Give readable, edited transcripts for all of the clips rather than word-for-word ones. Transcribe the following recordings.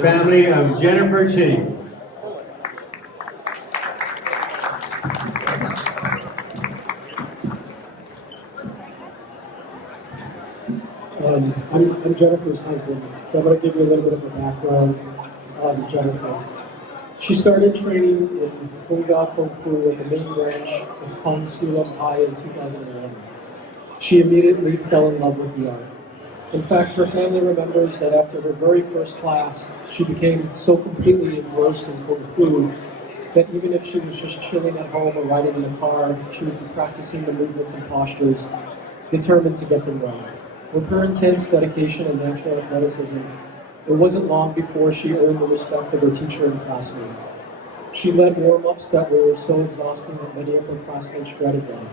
family of Jennifer Ching. I'm Jennifer's husband, so I'm going to give you a little bit of a background on Jennifer. She started training in Kung Fu at the main branch of KSLP in 2001. She immediately fell in love with the art. In fact, her family remembers that after her very first class, she became so completely engrossed in Kung Fu that even if she was just chilling at home or riding in a car, she would be practicing the movements and postures, determined to get them right. With her intense dedication and natural athleticism, it wasn't long before she earned the respect of her teacher and classmates. She led warm-ups that were so exhausting that many of her classmates dreaded them.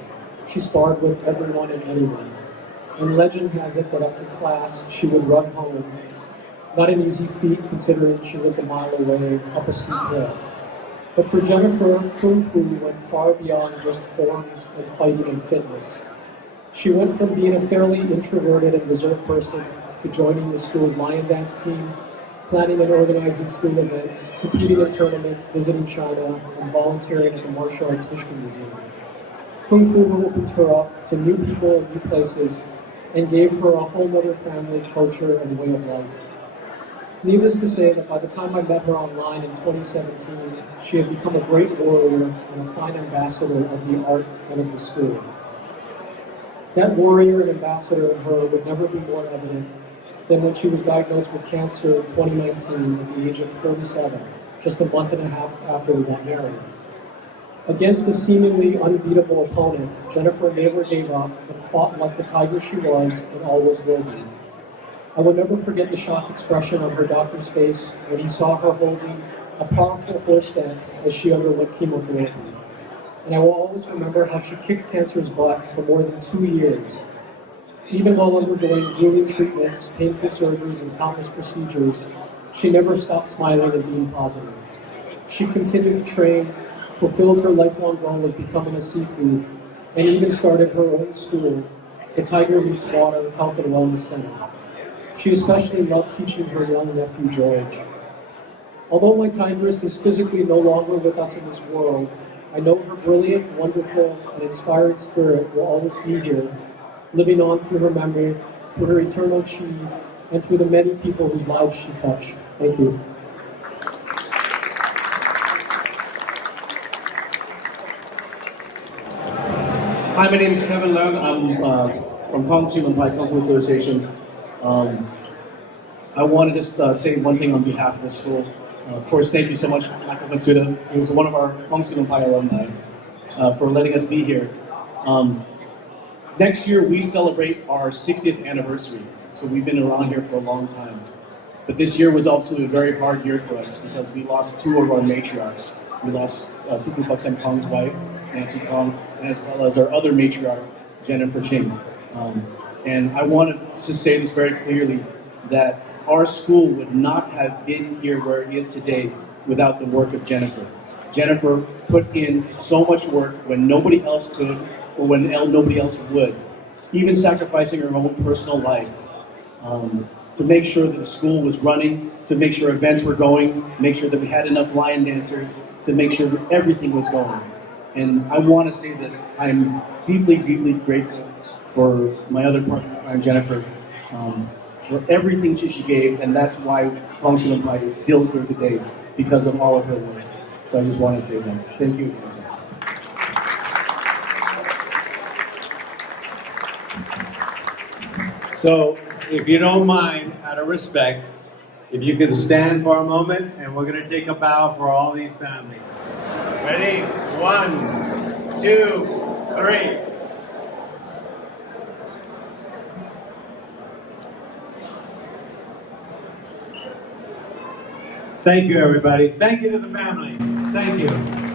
She sparred with everyone and anyone. And legend has it that after class, she would run home. Not an easy feat considering she lived a mile away up a steep hill. But for Jennifer, Kung Fu went far beyond just forms and fighting and fitness. She went from being a fairly introverted and reserved person to joining the school's lion dance team, planning and organizing school events, competing in tournaments, visiting China, and volunteering at the Martial Arts History Museum. Kung Fu opened her up to new people and new places and gave her a whole other family, culture, and way of life. Needless to say that by the time I met her online in 2017, she had become a great warrior and a fine ambassador of the art and of the school. That warrior and ambassador in her would never be more evident than when she was diagnosed with cancer in 2019 at the age of 37, just a month and a half after we got married. Against a seemingly unbeatable opponent, Jennifer never gave up and fought like the tiger she was, and always will be. I will never forget the shocked expression on her doctor's face when he saw her holding a powerful horse stance as she underwent chemotherapy. And I will always remember how she kicked cancer's butt for more than 2 years. Even while undergoing grueling treatments, painful surgeries, and countless procedures, she never stopped smiling and being positive. She continued to train, fulfilled her lifelong goal of becoming a seafood, and even started her own school, the Tiger Meets Water Health and Wellness Center. She especially loved teaching her young nephew, George. Although my tigress is physically no longer with us in this world, I know her brilliant, wonderful, and inspired spirit will always be here, living on through her memory, through her eternal chi, and through the many people whose lives she touched. Thank you. Hi, my name is Kevin Leung. I'm from Kung Fu Association. I want to just say one thing on behalf of the school. Of course, thank you so much, Michael Matsuda, who's one of our Kung Fu alumni, for letting us be here. Next year, we celebrate our 60th anniversary, so we've been around here for a long time. But this year was also a very hard year for us because we lost two of our matriarchs. We lost Sifu Buksam Kong's wife, Nancy Kong, as well as our other matriarch, Jennifer Ching. And I wanted to say this very clearly, that our school would not have been here where it is today without the work of Jennifer. Jennifer put in so much work when nobody else could, or when nobody else would, even sacrificing her own personal life to make sure that the school was running, to make sure events were going, make sure that we had enough lion dancers, to make sure that everything was going. And I want to say that I'm deeply, deeply grateful for my other partner, Jennifer, for everything she gave, and that's why Kung Fu Pai is still here today, because of all of her work. So I just want to say that. Thank you. So, if you don't mind, out of respect, if you can stand for a moment, and we're going to take a bow for all these families. Ready? 1, 2, 3. Thank you, everybody. Thank you to the families. Thank you.